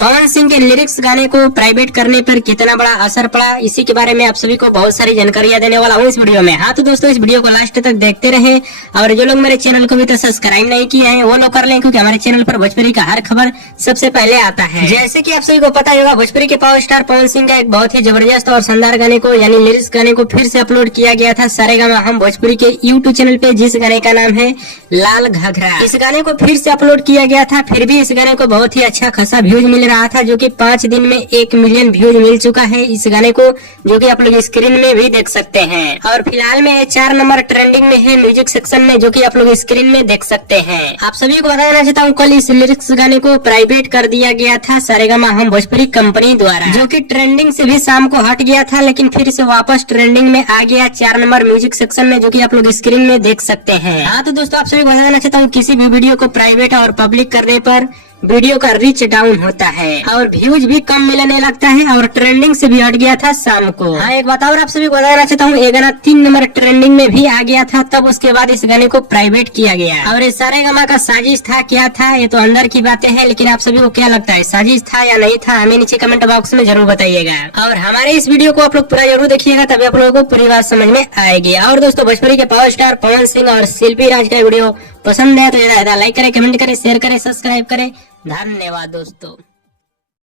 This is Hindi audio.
पवन सिंह के लिरिक्स गाने को प्राइवेट करने पर कितना बड़ा असर पड़ा, इसी के बारे में आप सभी को बहुत सारी जानकारियां देने वाला हूँ इस वीडियो में। हाँ तो दोस्तों, इस वीडियो को लास्ट तक देखते रहे और जो लोग मेरे चैनल को भी तो सब्सक्राइब नहीं किए हैं वो लोग कर लें, क्योंकि हमारे चैनल पर भोजपुरी का हर खबर सबसे पहले आता है। जैसे की आप सभी को पता होगा, भोजपुरी के पावर स्टार पवन सिंह का एक बहुत ही जबरदस्त और शानदार गाने को यानी लिरिक्स गाने को फिर से अपलोड किया गया था सारेगामा हम भोजपुरी के यूट्यूब चैनल पे, जिस गाने का नाम है लाल घाघरा। इस गाने को फिर से अपलोड किया गया था, फिर भी इस गाने को बहुत ही अच्छा खासा व्यूज मिल रहा था, जो कि 5 दिन में 1 मिलियन व्यूज मिल चुका है इस गाने को, जो कि आप लोग स्क्रीन में भी देख सकते हैं। और फिलहाल में 4 नंबर ट्रेंडिंग में है म्यूजिक सेक्शन में, जो कि आप लोग स्क्रीन में देख सकते हैं। आप सभी को बताना चाहता हूँ, कल इस लिरिक्स गाने को प्राइवेट कर दिया गया था सारेगामा हम भोजपुरी कंपनी द्वारा, जो कि ट्रेंडिंग से भी शाम को हट गया था, लेकिन फिर से वापस ट्रेंडिंग में आ गया 4 नंबर म्यूजिक सेक्शन में, जो कि आप लोग स्क्रीन में देख सकते हैं। हाँ तो दोस्तों, आप सभी को बताना चाहता हूँ, किसी भी वीडियो को प्राइवेट और पब्लिक करने पर वीडियो का रीच डाउन होता है और व्यूज भी कम मिलने लगता है, और ट्रेंडिंग से भी हट गया था शाम को। हाँ एक बात और आप सभी को बताना चाहता हूँ, ये गाना 3 नंबर ट्रेंडिंग में भी आ गया था, तब उसके बाद इस गाने को प्राइवेट किया गया। और ये सारेगामा का साजिश था, क्या था, ये तो अंदर की बातें हैं, लेकिन आप सभी को क्या लगता है, साजिश था या नहीं था, हमें नीचे कमेंट बॉक्स में जरूर बताइएगा। और हमारे इस वीडियो को आप लोग पूरा जरूर देखिएगा, तभी आप लोगों को पूरी बात समझ में आएगी। और दोस्तों, भोजपुरी के पावर स्टार पवन सिंह और शिल्पी राज का वीडियो पसंद है तो ज्यादा लाइक करें, कमेंट करें, शेयर करें, सब्सक्राइब करें। धन्यवाद दोस्तों।